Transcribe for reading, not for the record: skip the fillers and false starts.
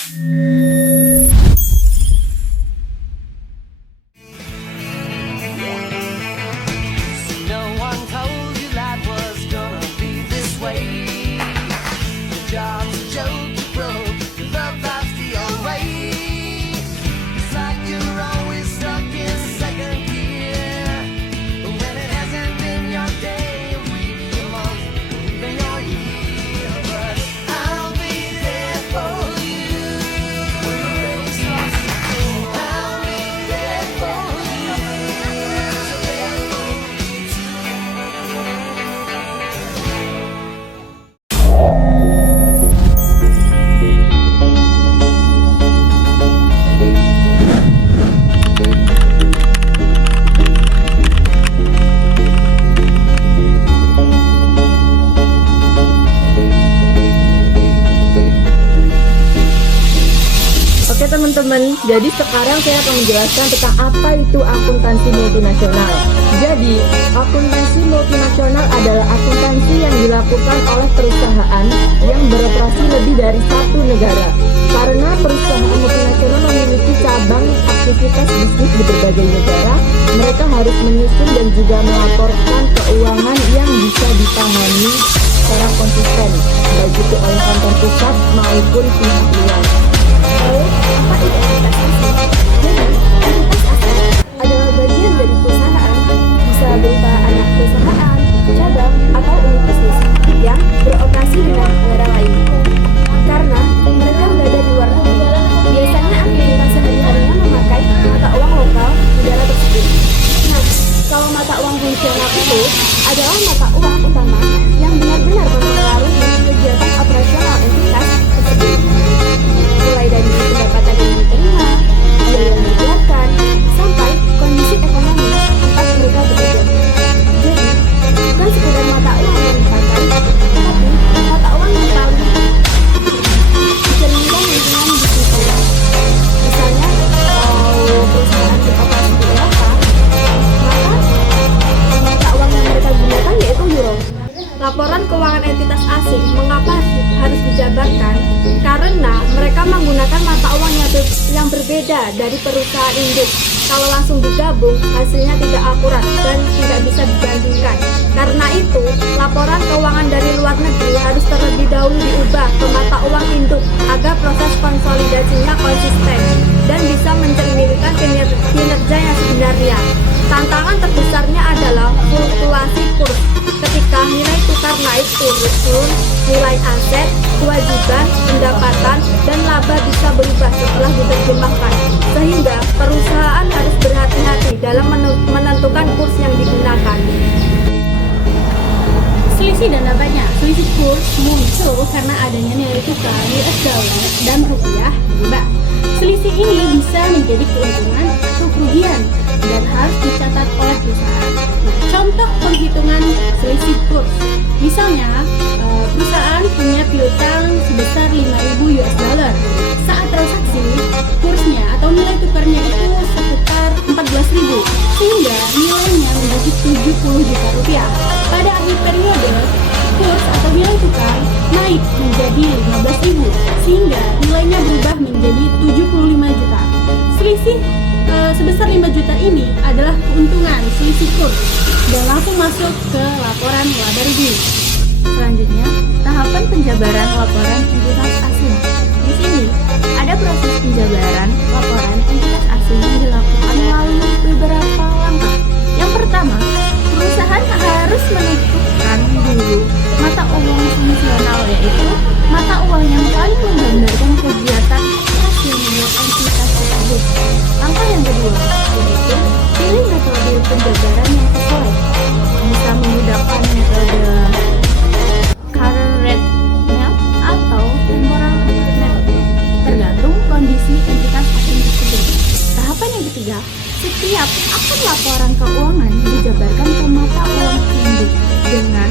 No one told you life was gonna be this way. Your job's a joke, you broke, your love life's the old way. It's like you're always stuck in second gear when it hasn't been your day, a week, a month, even your year. But I'll be there for you when the race starts to pour. I'll be there for you. So therefore, Oke teman-teman, jadi sekarang saya akan menjelaskan tentang apa itu akuntansi multinasional. Jadi, akuntansi multinasional adalah akuntansi yang dilakukan oleh perusahaan yang beroperasi lebih dari satu negara. Karena perusahaan multinasional memiliki cabang aktivitas bisnis di berbagai negara, mereka harus menyusun dan juga melaporkan keuangan yang bisa ditangani secara konsisten, baik itu oleh kantor pusat maupun pihak luar. Lalu, apa itu entitas asing? Jadi, entitas asing adalah bagian dari perusahaan, bisa berupa anak perusahaan, cabang, atau unit bisnis yang beroperasi di negara lain. Karena mereka berada di luar negeri, biasanya aktivitas sehari-harinya memakai mata uang lokal negara tersebut. Nah, kalau mata uang fungsional itu adalah mata uang utama yang benar-benar mempengaruhi kegiatan operasional entitas tersebut, mulai dari pendapatan yang diterima, biaya yang dikeluarkan, sampai kondisi ekonomi tempat mereka bekerja. Jadi, bukan sekedar mata uang yang dipakai, tapi mata uang yang paling mencerminkan lingkungan bisnis uang. Misalnya, kalau perusahaan beroperasi di Eropa, maka mata uang yang mereka gunakan yaitu euro. Laporan keuangan entitas asing mengapa harus dijabarkan? Karena mereka menggunakan mata uang yang berbeda dari perusahaan induk. Kalau langsung digabung, hasilnya tidak akurat dan tidak bisa dibandingkan. Karena itu, laporan keuangan dari luar negeri harus terlebih dahulu diubah ke mata uang induk agar proses konsolidasinya konsisten dan bisa mencerminkan kinerja yang sebenarnya. Tantangan terbesarnya adalah fluktuasi kurs. Ketika nilai tukar naik turun, nilai aset, kewajiban, pendapatan, dan laba bisa berubah setelah diterjemahkan. Sehingga perusahaan harus berhati-hati dalam menentukan kurs yang digunakan. Selisih dan labanya. Selisih kurs muncul karena adanya nilai tukar US dollar dan rupiah berubah. Selisih ini bisa menjadi keuntungan atau kerugian dan harus dicatat oleh perusahaan. Nah, contoh penghitungan selisih kurs. Misalnya, perusahaan punya piutang sebesar 5.000 US dollar. Saat transaksi, kursnya atau nilai tukarnya itu sekitar 14.000, sehingga nilainya menjadi 70 juta rupiah. Pada akhir periode, kurs atau nilai tukar naik menjadi 15.000, sehingga nilainya berubah menjadi 75 juta. Selisih sebesar 5 juta ini adalah keuntungan selisih kurs dan langsung masuk ke laporan laba rugi. Selanjutnya, tahapan penjabaran laporan entitas asing. Di sini ada proses penjabaran laporan entitas asing yang dilakukan melalui beberapa langkah. Yang pertama, perusahaan harus menentukan dulu mata uang fungsional, yaitu mata uang yang paling menggambarkan kegiatan operasional entitas tersebut. Langkah yang kedua, yaitu pilih metode penjabaran yang sesuai. Bisa menggunakan metode current rate map atau temporal map, tergantung kondisi entitas asing tersebut. Tahapan yang ketiga, setiap akun laporan keuangan dijabarkan ke mata uang induk dengan